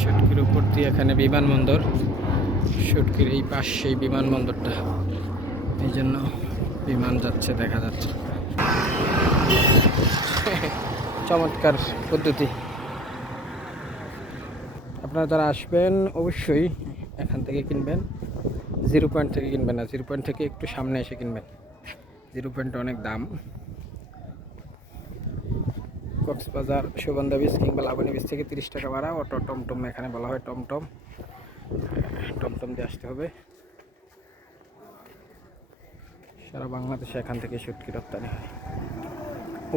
শুটকির উপর দিয়ে এখানে বিমানবন্দর, শুটকির এই পাশ সেই বিমানবন্দরটা, এই জন্য বিমান যাচ্ছে, দেখা যাচ্ছে। চমৎকার পদ্ধতি। আপনারা যারা আসবেন অবশ্যই এখান থেকে কিনবেন, 0 পয়েন্ট থেকে কিনবেন না, 0 পয়েন্ট থেকে একটু সামনে এসে কিনবেন। 0 পয়েন্টে অনেক দাম। কক্সবাজার সুগন্ধা বীজ কিংবা লাবণী বীজ থেকে 30 টাকা ভাড়া, অটো টমটম, এখানে বলা হয় টমটম, টমটম দিয়ে আসতে হবে। সারা বাংলাদেশে এখান থেকে শুটকি রপ্তানি হয়।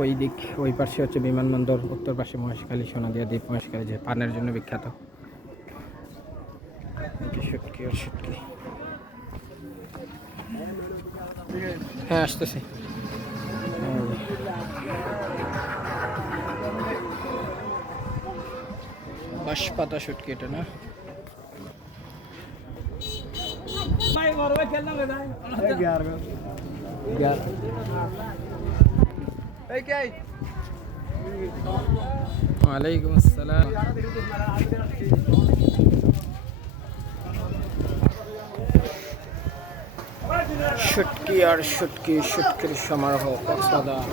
ওই দিক, ওই পাশে হচ্ছে বিমানবন্দর, উত্তর পাশে মহেশখালী, সোনাদিয়া দ্বীপ, মহেশখালী যে পানের জন্য বিখ্যাত। শুটকি আর শুটকি। হ্যাঁ, আসতেছি। বাঁশপাতা শুটকি এটা না? ওয়ালাইকুম আসসালাম। শুটকি আর শুটকি, শুটকির সমারোহ কক্সবাজার।